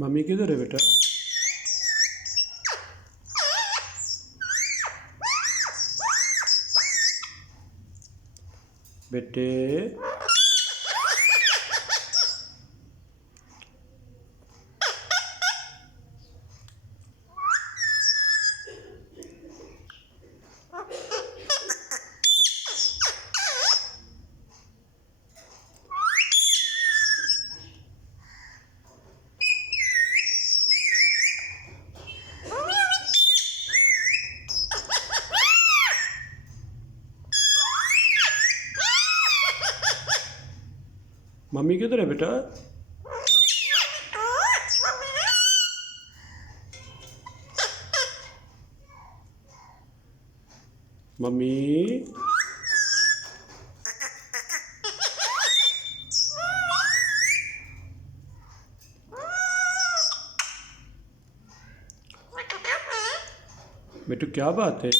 Mummy किधर है बेटा? बेटे मम्मी किधर है बेटा? मम्मी बेटू क्या बात है?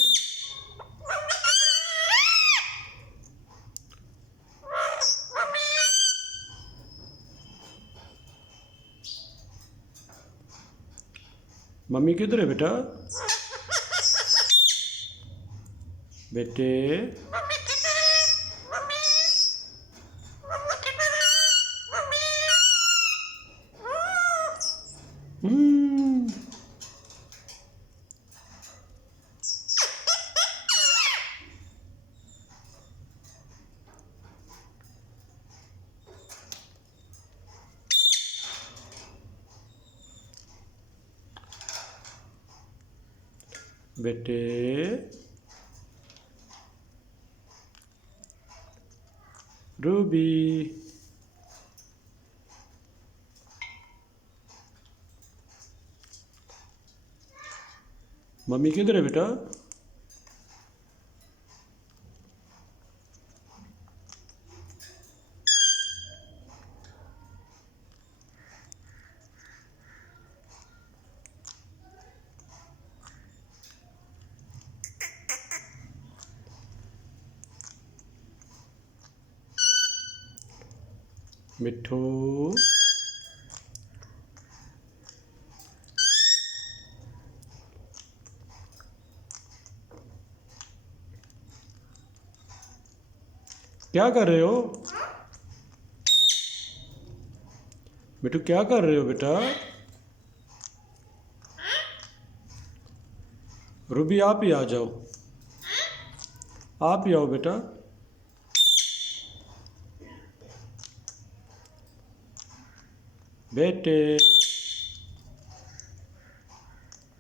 मम्मी किधर है बेटा? बेटे हम्म बेटे रूबी मम्मी किधर है बेटा? मिठू क्या कर रहे हो? मिठू क्या कर रहे हो बेटा? रूबी आप ही आ जाओ, आप ही आओ बेटा। बेटे